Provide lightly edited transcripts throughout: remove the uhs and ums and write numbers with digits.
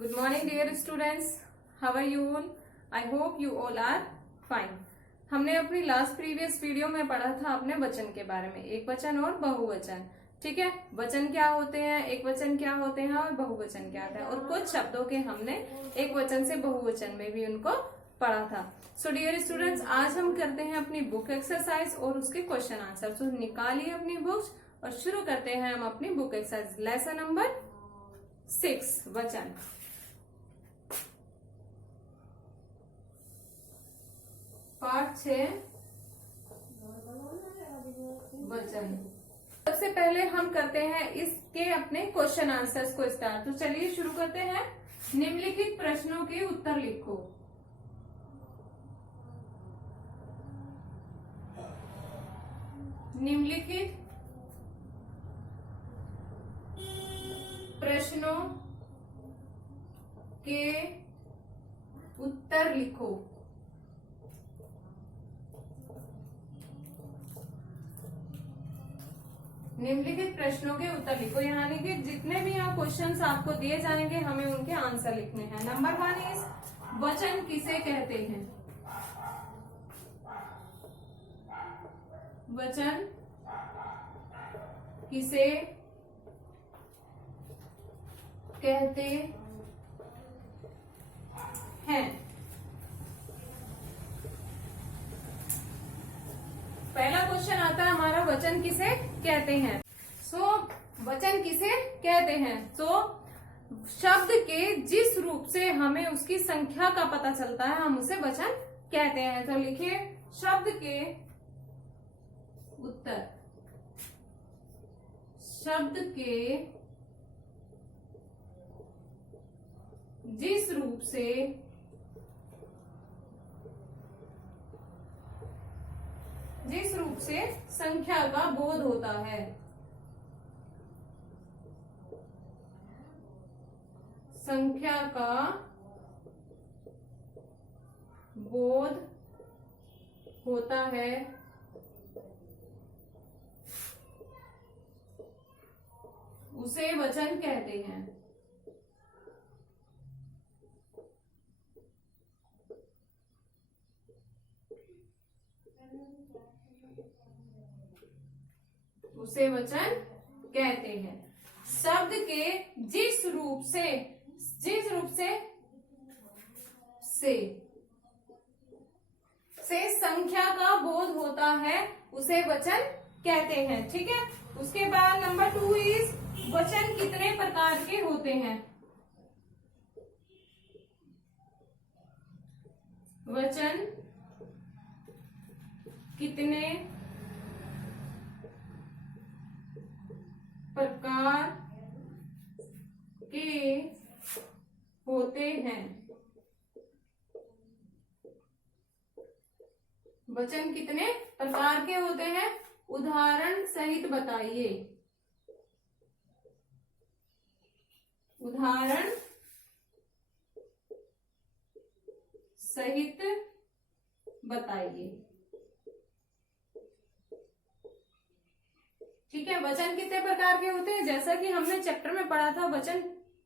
Good morning dear students. How are you all? I hope you all are fine. हमने अपनी last previous video में पढ़ा था अपने वचन के बारे में, एक वचन और बहुवचन। ठीक है, वचन क्या होते हैं, एक वचन क्या होते हैं और बहुवचन क्या होता है, और कुछ शब्दों के हमने एक वचन से बहुवचन में भी उनको पढ़ा था। सो डियर स्टूडेंट्स, आज हम करते हैं अपनी बुक एक्सरसाइज और उसके क्वेश्चन आंसर। तो निकालिए अपनी बुक्स और शुरू करते हैं हम अपनी बुक एक्सरसाइज। लेसन नंबर 6 वचन। पाठ 6 वचन। सबसे पहले हम करते हैं इसके अपने क्वेश्चन आंसर्स को स्टार्ट। तो चलिए शुरू करते हैं। निम्नलिखित प्रश्नों के उत्तर लिखो। निम्नलिखित प्रश्नों के उत्तर लिखो। निम्नलिखित प्रश्नों के उत्तर लिखो, यानी कि जितने भी यहाँ क्वेश्चंस आपको दिए जाएंगे हमें उनके आंसर लिखने हैं। नंबर 1 इज वचन किसे कहते हैं। वचन किसे कहते हैं। पहला क्वेश्चन आता है हमारा, वचन किसे कहते हैं। वचन किसे कहते हैं। शब्द के जिस रूप से हमें उसकी संख्या का पता चलता है हम उसे वचन कहते हैं। तो लिखिए, शब्द के उत्तर। शब्द के जिस रूप से संख्या का बोध होता है। संख्या का बोध होता है उसे वचन कहते हैं। उसे वचन कहते हैं। शब्द के जिस रूप से संख्या का बोध होता है उसे वचन कहते हैं। ठीक है, उसके बाद नंबर 2 इज वचन कितने प्रकार के होते हैं। वचन कितने प्रकार के होते हैं। वचन कितने प्रकार के होते हैं, उदाहरण सहित बताइए। उदाहरण सहित बताइए। ठीक है, वचन कितने प्रकार के होते हैं, जैसा कि हमने चैप्टर में पढ़ा था। वचन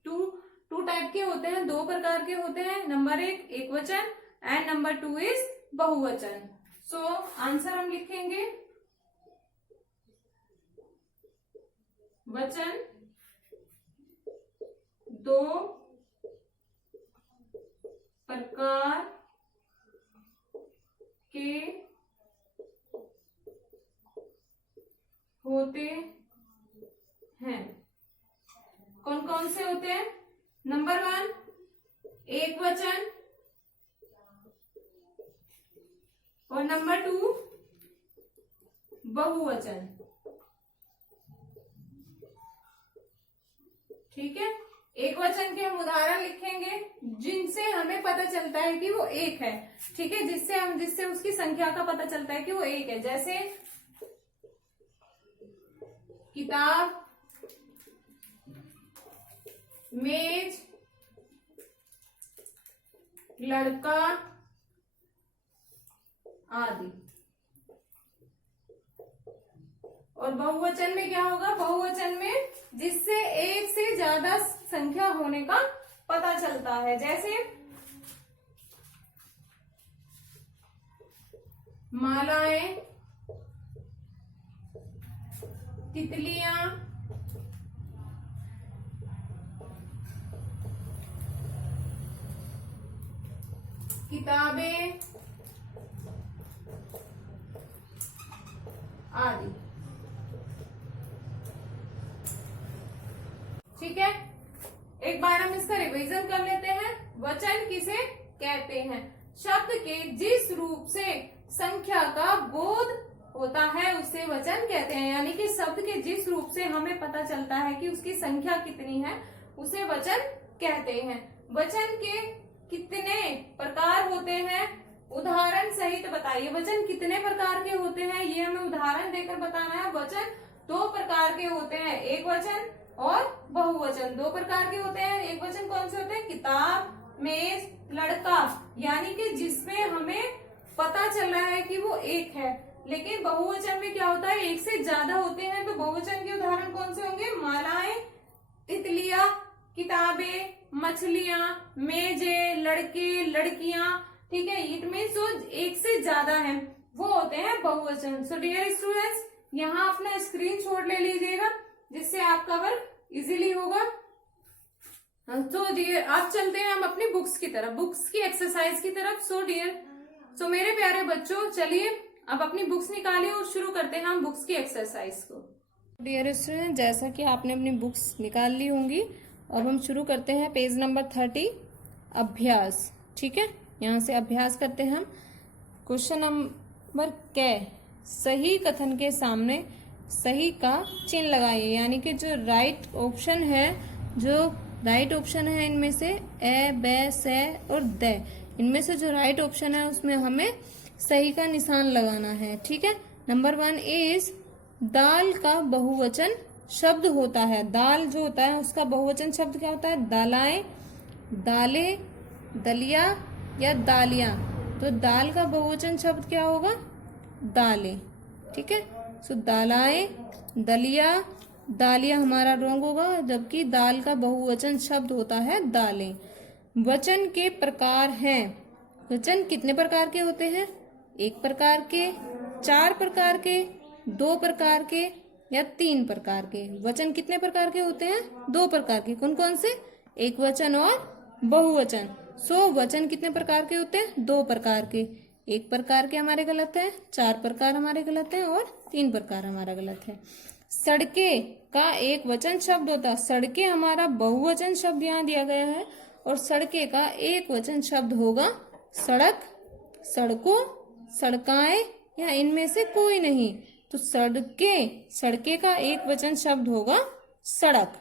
टू टाइप के होते हैं, 2 प्रकार के होते हैं। नंबर 1 एक वचन एंड नंबर 2 इज बहुवचन। आंसर हम लिखेंगे, वचन 2 प्रकार के होते हैं। कौन कौन से होते हैं। नंबर 1 एक वचन और नंबर 2 बहुवचन। ठीक है, एक वचन के हम उदाहरण लिखेंगे जिनसे हमें पता चलता है कि वो एक है। ठीक है, जिससे उसकी संख्या का पता चलता है कि वो एक है। जैसे किताब, मेज, लड़का आदि। और बहुवचन में क्या होगा, बहुवचन में जिससे एक से ज्यादा संख्या होने का पता चलता है। जैसे मालाएं, तितलियां, किताबें आदि। ठीक है, एक बार हम इसका रिवीजन कर लेते हैं। वचन किसे कहते हैं? शब्द के जिस रूप से संख्या का बोध होता है उसे वचन कहते हैं। यानी कि शब्द के जिस रूप से हमें पता चलता है कि उसकी संख्या कितनी है उसे वचन कहते हैं। वचन के कितने प्रकार होते हैं? उदाहरण सहित बताइए। वचन कितने प्रकार के होते हैं ये हमें उदाहरण देकर बताना है। वचन दो प्रकार के होते हैं, एक वचन और बहुवचन। दो प्रकार के होते हैं। एक वचन कौन से होते हैं? किताब, मेज, लड़का, यानी कि जिसमें हमें पता चल रहा है कि वो एक है। लेकिन बहुवचन में क्या होता है? एक से ज्यादा होते हैं। तो बहुवचन के उदाहरण कौन से होंगे? मालाएं, तितलियां, किताबें, मछलियां, मेजे, लड़के, लड़कियां। ठीक है, इट मीन्स जो एक से ज्यादा है वो होते हैं बहुवचन। सो डियर स्टूडेंट्स, यहाँ अपना स्क्रीनशॉट ले लीजिएगा जिससे आपका वर्क इजीली होगा। तो डियर आप चलते हैं हम अपनी बुक्स की तरफ, बुक्स की एक्सरसाइज की तरफ। सो मेरे प्यारे बच्चों, चलिए अब अपनी बुक्स निकालिए और शुरू करते हैं हम बुक्स की एक्सरसाइज को। डियर स्टूडेंट, जैसा कि आपने अपनी बुक्स निकाल ली होंगी, अब हम शुरू करते हैं पेज नंबर 30, अभ्यास। ठीक है, यहाँ से अभ्यास करते हैं हम। क्वेश्चन नंबर क, सही कथन के सामने सही का चिन्ह लगाइए। यानी कि जो राइट ऑप्शन है, इनमें से ए, ब, से और द, इनमें से जो राइट ऑप्शन है उसमें हमें सही का निशान लगाना है। ठीक है, नंबर 1 इज दाल का बहुवचन शब्द होता है। दाल जो होता है उसका बहुवचन शब्द क्या होता है? दालाएं, दाले, दलिया या दालियां। तो दाल का बहुवचन शब्द क्या होगा? दालें। ठीक है, सो दालाएं, दलिया, दालिया हमारा रॉन्ग होगा, जबकि दाल का बहुवचन शब्द होता है दालें। वचन के प्रकार हैं। वचन कितने प्रकार के होते हैं? एक प्रकार के, चार प्रकार के, दो प्रकार के या तीन प्रकार के। वचन कितने प्रकार के होते हैं? दो प्रकार के। कौन कौन से? एक वचन और बहुवचन। सो वचन कितने प्रकार के होते हैं? दो प्रकार के। एक प्रकार के हमारे गलत है, चार प्रकार हमारे गलत है और तीन प्रकार हमारा गलत है। सड़के का एक वचन शब्द होता है। सड़के हमारा बहुवचन शब्द यहाँ दिया गया है और सड़के का एक वचन शब्द होगा सड़क, सड़कों, सड़काएं या इनमें से कोई नहीं। तो सड़के का एक वचन शब्द होगा सड़क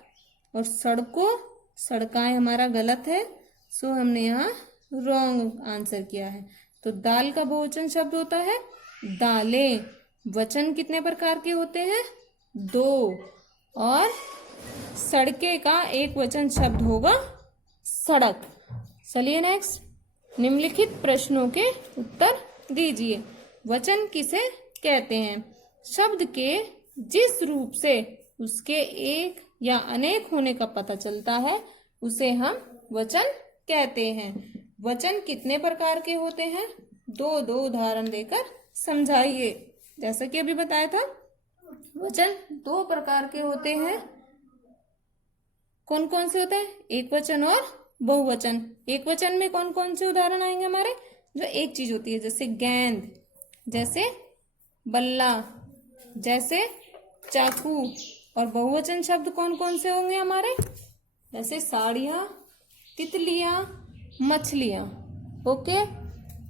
और सड़कों, सड़काएं हमारा गलत है। सो हमने यहाँ रॉन्ग आंसर किया है। तो दाल का बहुवचन शब्द होता है दालें। वचन कितने प्रकार के होते हैं? दो। और सड़के का एक वचन शब्द होगा सड़क। चलिए नेक्स्ट, निम्नलिखित प्रश्नों के उत्तर दीजिए। वचन किसे कहते हैं? शब्द के जिस रूप से उसके एक या अनेक होने का पता चलता है उसे हम वचन कहते हैं। वचन कितने प्रकार के होते हैं? दो दो उदाहरण देकर समझाइए। जैसा कि अभी बताया था, वचन दो प्रकार के होते हैं। कौन कौन से होते हैं? एक वचन और बहुवचन। एक वचन में कौन कौन से उदाहरण आएंगे हमारे? जो एक चीज होती है, जैसे गेंद, जैसे बल्ला, जैसे चाकू। और बहुवचन शब्द कौन कौन से होंगे हमारे? जैसे साड़ियां, तितलियां, मछलियां। ओके,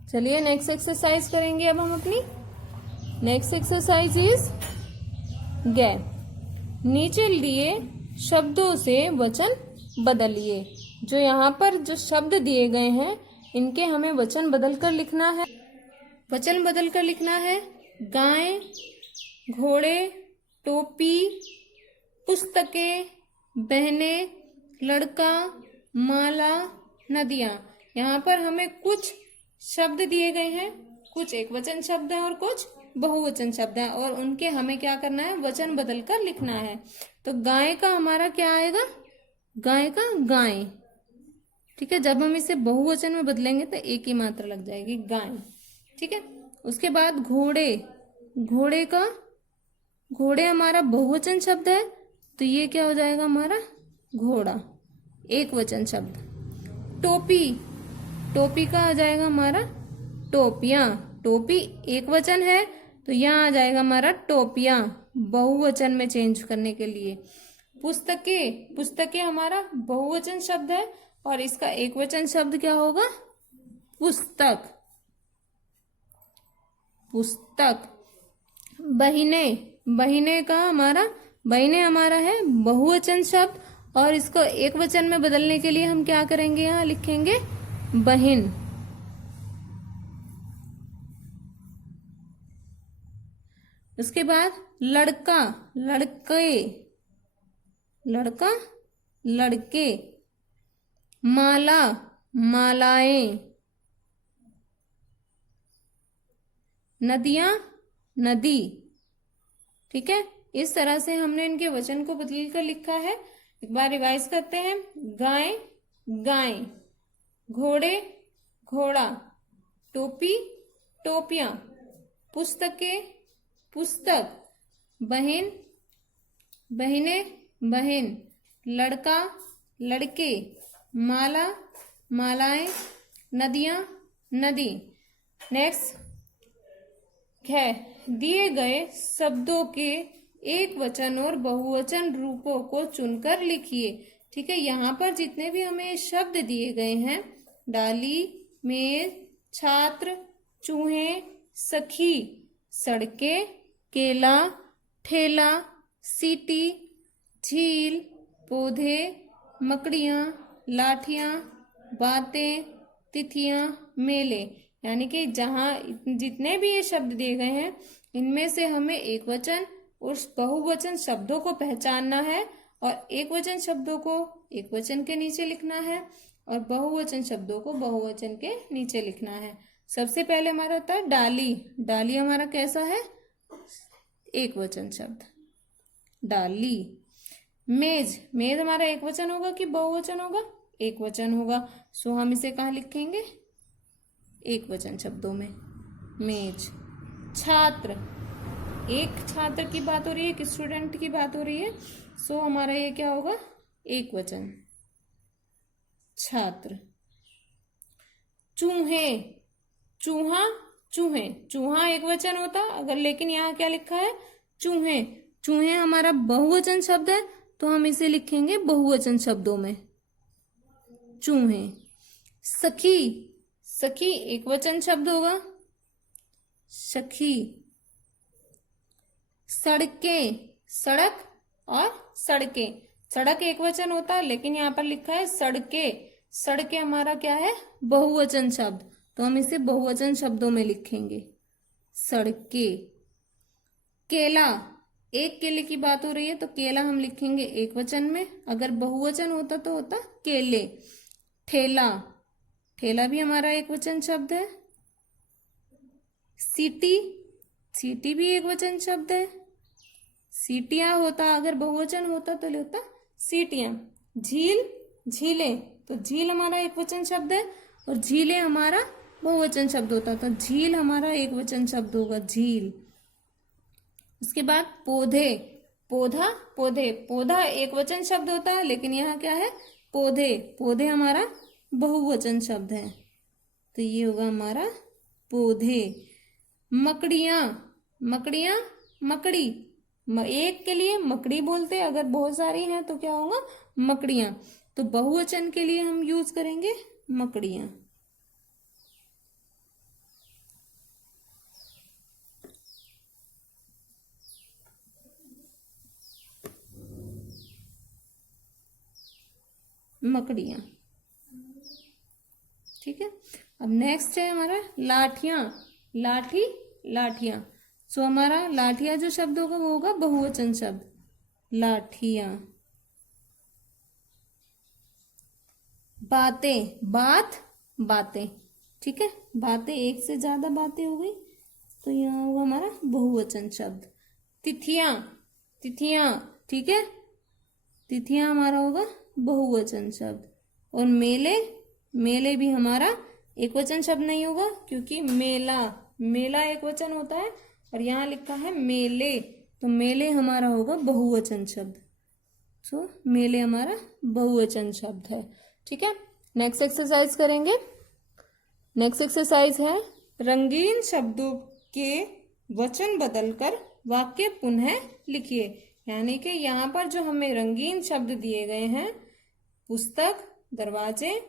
चलिए नेक्स्ट एक्सरसाइज करेंगे अब हम अपनी। नेक्स्ट एक्सरसाइज इज गे। नीचे दिए शब्दों से वचन बदलिए। जो यहाँ पर जो शब्द दिए गए हैं इनके हमें वचन बदलकर लिखना है। वचन बदलकर लिखना है गाय, घोड़े, टोपी, पुस्तकें, बहनें, लड़का, माला, नदियां। यहाँ पर हमें कुछ शब्द दिए गए हैं, कुछ एक वचन शब्द हैं और कुछ बहुवचन शब्द हैं और उनके हमें क्या करना है? वचन बदलकर लिखना है। तो गाय का हमारा क्या आएगा? गाय का गाय। ठीक है। जब हम इसे बहुवचन में बदलेंगे तो एक ही मात्रा लग जाएगी, गाय। ठीक है। उसके बाद घोड़े, घोड़े हमारा बहुवचन शब्द है, तो ये क्या हो जाएगा हमारा घोड़ा, एक वचन शब्द। टोपी, टोपी का आ जाएगा हमारा टोपियां, टोपी एक वचन है तो यहाँ आ जाएगा हमारा टोपियां, बहुवचन में चेंज करने के लिए। पुस्तकें, पुस्तकें हमारा बहुवचन शब्द है और इसका एक वचन शब्द क्या होगा, पुस्तक, पुस्तक। बहिने, बहिने का हमारा, बहिने हमारा है बहुवचन शब्द और इसको एक वचन में बदलने के लिए हम क्या करेंगे, यहाँ लिखेंगे बहिन। उसके बाद लड़का, लड़के, लड़का लड़के। माला, मालाएं। नदियां, नदी। ठीक है। इस तरह से हमने इनके वचन को बदल कर लिखा है। एक बार रिवाइज करते हैं। गाय, गाय। घोड़े, घोड़ा। टोपी, टोपियां। पुस्तकें, पुस्तक। बहन, बहने, बहन। लड़का, लड़के। माला, मालाएं। नदियां, नदी। नेक्स्ट है, दिए गए शब्दों के एक वचन और बहुवचन रूपों को चुनकर लिखिए। ठीक है। यहाँ पर जितने भी हमें शब्द दिए गए हैं, डाली, मेज, छात्र, चूहे, सखी, सड़के, केला, ठेला, सीटी, झील, पौधे, मकड़ियाँ, लाठियाँ, बातें, तिथियां, मेले, यानी कि जहाँ जितने भी ये शब्द दिए गए हैं इनमें से हमें एक वचन उस बहुवचन शब्दों को पहचानना है और एक वचन शब्दों को एक वचन के नीचे लिखना है और बहुवचन शब्दों को बहुवचन के नीचे लिखना है। सबसे पहले हमारा होता है डाली। डाली हमारा कैसा है, एक वचन शब्द, डाली। मेज, मेज हमारा एक वचन होगा कि बहुवचन होगा, एक वचन होगा। सो हम इसे कहाँ लिखेंगे, एक वचन शब्दों में, मेज। छात्र, एक छात्र की बात हो रही है, एक स्टूडेंट की बात हो रही है, सो हमारा ये क्या होगा, एक वचन, छात्र। चूहे, चूहा, चूहे, चूहा एक वचन होता अगर, लेकिन यहाँ क्या लिखा है, चूहे। चूहे हमारा बहुवचन शब्द है तो हम इसे लिखेंगे बहुवचन शब्दों में, चूहे। सखी, सखी एक वचन शब्द होगा, सखी। सड़कें, सड़क और सड़कें, सड़क एक वचन होता है लेकिन यहाँ पर लिखा है सड़कें। सड़कें हमारा क्या है, बहुवचन शब्द, तो हम इसे बहुवचन शब्दों में लिखेंगे, सड़कें। केला, एक केले की बात हो रही है तो केला हम लिखेंगे एक वचन में, अगर बहुवचन होता तो होता केले। ठेला, ठेला भी हमारा एक वचन शब्द है। सीटी, सीटी भी एक वचन शब्द है। सीटियां होता अगर बहुवचन होता तो होता सीटियां। झील, झीलें, तो झील हमारा एक वचन शब्द है और झीलें हमारा बहुवचन शब्द होता, तो झील हमारा एक वचन शब्द होगा, झील। उसके बाद पौधे, पौधा, पौधे, पौधा एक वचन शब्द होता है लेकिन यहाँ क्या है, पौधे। पौधे हमारा बहुवचन शब्द है तो ये होगा हमारा पौधे। मकड़ियाँ, मकड़ियाँ, मकड़ी, एक के लिए मकड़ी बोलते हैं, अगर बहुत सारी हैं तो क्या होगा, मकड़ियाँ। तो बहुवचन के लिए हम यूज करेंगे मकड़ियाँ। मकड़ियाँ, ठीक है। अब नेक्स्ट है हमारा लाठियां, लाठी, लाठियां। सो हमारा लाठियां जो शब्द होगा वो होगा बहुवचन शब्द, लाठियां। बातें, बात, बातें, ठीक है। बातें एक से ज्यादा बातें हो गई तो यहाँ होगा हमारा बहुवचन शब्द। तिथियां, तिथियां, ठीक है, तिथियां हमारा होगा बहुवचन शब्द। और मेले, मेले भी हमारा एक वचन शब्द नहीं होगा, क्योंकि मेला, मेला एक वचन होता है और यहाँ लिखा है मेले, तो मेले हमारा होगा बहुवचन शब्द। सो मेले हमारा बहुवचन शब्द है। ठीक है, नेक्स्ट एक्सरसाइज करेंगे। नेक्स्ट एक्सरसाइज है रंगीन शब्दों के वचन बदलकर वाक्य पुनः लिखिए। यानी कि यहाँ पर जो हमें रंगीन शब्द दिए गए हैं, पुस्तक, दरवाजे,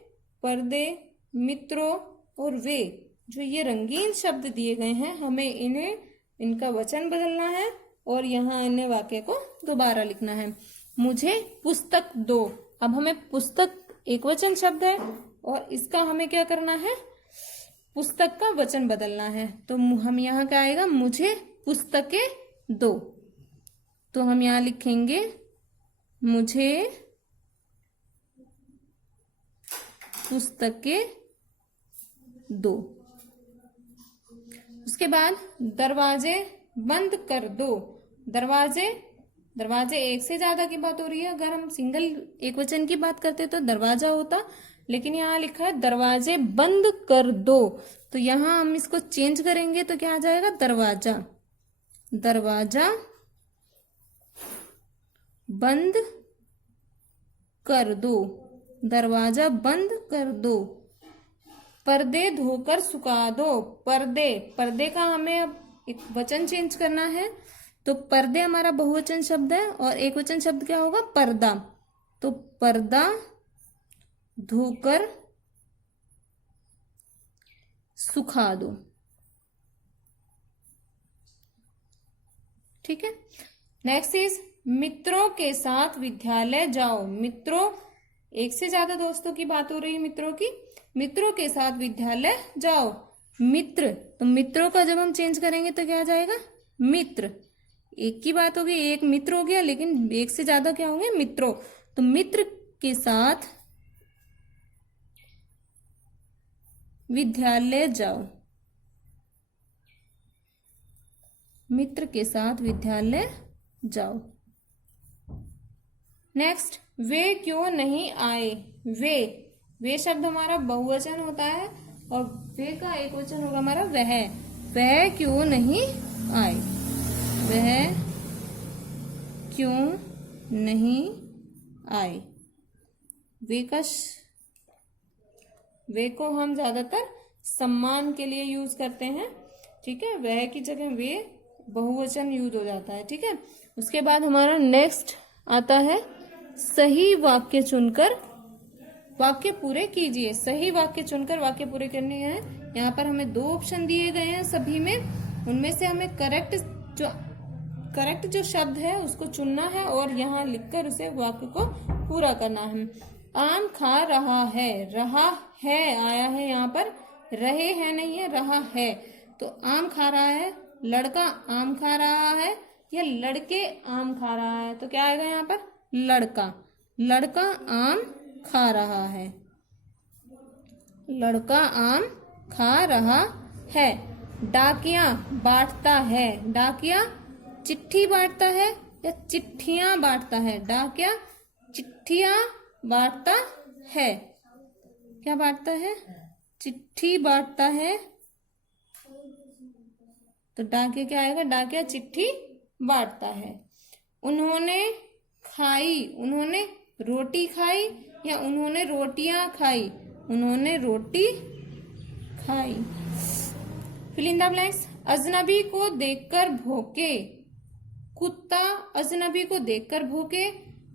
पर्दे, मित्रों और वे, जो ये रंगीन शब्द दिए गए हैं, हमें इनका वचन बदलना है और यहाँ इन्हें वाक्य को दोबारा लिखना है। मुझे पुस्तक दो। अब हमें पुस्तक एक वचन शब्द है और इसका हमें क्या करना है, पुस्तक का वचन बदलना है। तो हम यहाँ क्या आएगा, मुझे पुस्तकें दो। तो हम यहाँ लिखेंगे मुझे पुस्तकें दो। उसके बाद दरवाजे बंद कर दो। दरवाजे एक से ज्यादा की बात हो रही है। अगर हम सिंगल एक वचन की बात करते तो दरवाजा होता, लेकिन यहाँ लिखा है दरवाजे बंद कर दो, तो यहाँ हम इसको चेंज करेंगे तो क्या आ जाएगा, दरवाजा। दरवाजा बंद कर दो। दरवाजा बंद कर दो। पर्दे धोकर सुखा दो। पर्दे का हमें अब एक वचन चेंज करना है, तो पर्दे हमारा बहुवचन शब्द है और एक वचन शब्द क्या होगा, पर्दा। तो पर्दा धोकर सुखा दो। ठीक है, नेक्स्ट इज मित्रों के साथ विद्यालय जाओ। मित्रों, एक से ज्यादा दोस्तों की बात हो रही है मित्रों की। मित्रों के साथ विद्यालय जाओ। मित्र, तो मित्रों का जब हम चेंज करेंगे तो क्या आ जाएगा, मित्र। एक की बात होगी, एक मित्र हो गया, लेकिन एक से ज्यादा क्या होंगे, मित्रों। तो मित्र के साथ विद्यालय जाओ। मित्र के साथ विद्यालय जाओ। नेक्स्ट, वे क्यों नहीं आए। वे शब्द हमारा बहुवचन होता है और वे का एक वचन होगा हमारा वह क्यों नहीं आए। वह क्यों नहीं आए। वे को हम ज्यादातर सम्मान के लिए यूज करते हैं। ठीक है, वह की जगह वे बहुवचन यूज हो जाता है। ठीक है, उसके बाद हमारा नेक्स्ट आता है सही वाक्य चुनकर वाक्य पूरे कीजिए। सही वाक्य चुनकर वाक्य पूरे करने हैं। यहाँ पर हमें 2 ऑप्शन दिए गए हैं सभी में, उनमें से हमें करेक्ट जो शब्द है उसको चुनना है और यहाँ लिखकर उसे वाक्य को पूरा करना है। आम खा रहा है। रहा है आया है, यहाँ पर रहे है नहीं है, रहा है। तो आम खा रहा है, लड़का आम खा रहा है या लड़के आम खा रहा है, तो क्या आएगा यहाँ पर, लड़का आम खा रहा है। लड़का आम खा रहा है। डाकिया बांटता है। डाकिया चिट्ठी बांटता है या चिट्ठियां बांटता है। डाकिया चिट्ठियां बांटता है। क्या बांटता है, चिट्ठी बांटता है। तो डाकिया क्या आएगा, डाकिया चिट्ठी बांटता है। उन्होंने खाई। उन्होंने रोटी खाई या उन्होंने रोटियां खाई। उन्होंने रोटी खाई। Fill in the blanks. अजनबी को देखकर भौंके। कुत्ता अजनबी को देखकर भौंके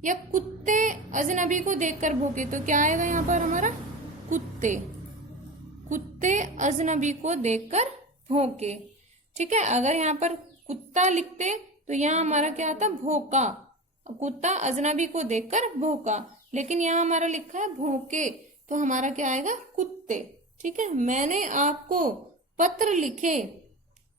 या कुत्ते अजनबी को देखकर भौंके, तो क्या आएगा यहाँ पर हमारा, कुत्ते अजनबी को देखकर भौंके। ठीक है, अगर यहाँ पर कुत्ता लिखते तो यहाँ हमारा क्या आता, भौंका। कुत्ता अजनबी को देखकर भौंका, लेकिन यहाँ हमारा लिखा है भौंके, तो हमारा क्या आएगा, कुत्ते। ठीक है, मैंने आपको पत्र लिखे।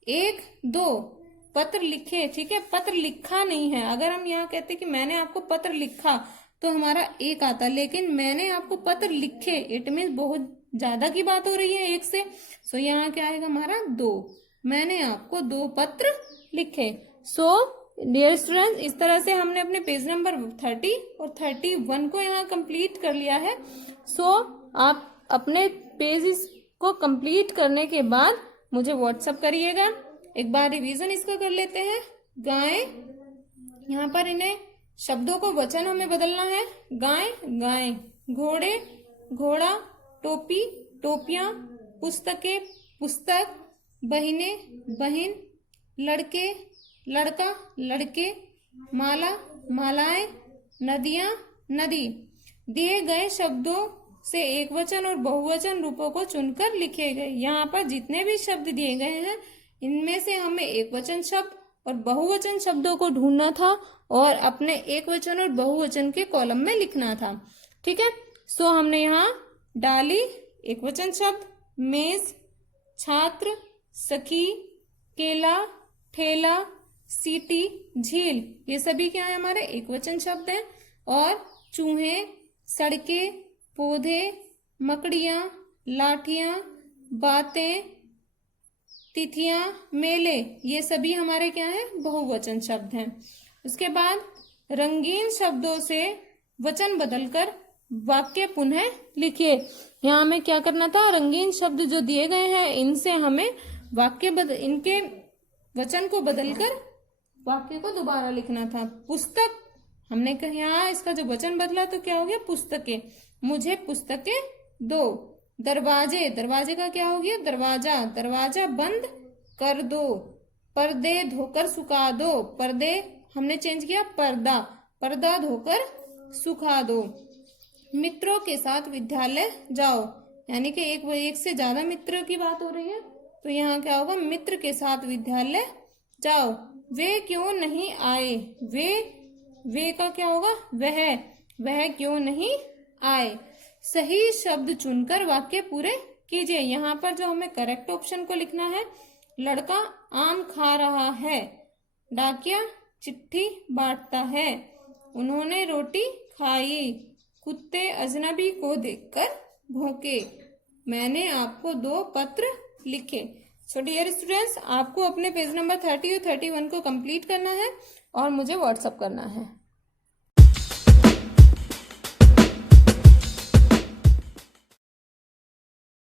1 2 पत्र लिखे। ठीक है, पत्र लिखा नहीं है। अगर हम यहाँ कहते कि मैंने आपको पत्र लिखा तो हमारा 1 आता, लेकिन मैंने आपको पत्र लिखे, इट मीन्स बहुत ज्यादा की बात हो रही है 1 से। सो यहाँ क्या आएगा हमारा 2। मैंने आपको 2 पत्र लिखे। सो डियर स्टूडेंट्स, इस तरह से हमने अपने पेज नंबर 30 और 31 को यहाँ कंप्लीट कर लिया है। सो आप अपने पेज को कंप्लीट करने के बाद मुझे व्हाट्सएप करिएगा। एक बार रिवीजन इसका कर लेते हैं। गाय, यहाँ पर इन्हें शब्दों को वचन हमें बदलना है। गाय गाय, घोड़े घोड़ा, टोपी टोपियां, पुस्तकें पुस्तक, बहिने बहिन, लड़के लड़का लड़के, माला मालाएं, नदियां नदी। दिए गए शब्दों से एक वचन और बहुवचन रूपों को चुनकर लिखे गए। यहाँ पर जितने भी शब्द दिए गए हैं इनमें से हमें एक वचन शब्द और बहुवचन शब्दों को ढूंढना था और अपने एक वचन और बहुवचन के कॉलम में लिखना था। ठीक है, सो हमने यहाँ डाली एक वचन शब्द मेज, छात्र, सखी, केला, ठेला, सीटी, झील, ये सभी क्या है हमारे एक वचन शब्द हैं। और चूहे, सड़कें, पौधे, मकड़ियां, लाठियां, बातें, तिथियां, मेले, ये सभी हमारे क्या है बहुवचन शब्द हैं। उसके बाद रंगीन शब्दों से वचन बदलकर वाक्य पुनः लिखिए। यहाँ हमें क्या करना था, रंगीन शब्द जो दिए गए हैं इनसे हमें इनके वचन को बदलकर वाक्य को दोबारा लिखना था। पुस्तक, हमने कहा यहाँ इसका जो वचन बदला तो क्या हो गया पुस्तकें, मुझे पुस्तकें दो। दरवाजे, दरवाजे का क्या हो गया दरवाजा, दरवाजा बंद कर दो। पर्दे धोकर सुखा दो, पर्दे हमने चेंज किया पर्दा, पर्दा धोकर सुखा दो। मित्रों के साथ विद्यालय जाओ, यानी कि एक से ज्यादा मित्र की बात हो रही है तो यहाँ क्या होगा मित्र के साथ विद्यालय जाओ। वे क्यों नहीं आए, वे का क्या होगा वह क्यों नहीं आए। सही शब्द चुनकर वाक्य पूरे कीजिए। यहाँ पर जो हमें करेक्ट ऑप्शन को लिखना है, लड़का आम खा रहा है, डाकिया चिट्ठी बांटता है, उन्होंने रोटी खाई, कुत्ते अजनबी को देखकर भौंके, मैंने आपको 2 पत्र लिखे। सो डियर स्टूडेंट्स, आपको अपने पेज नंबर 30 और 31 को कंप्लीट करना है और मुझे व्हाट्सअप करना है।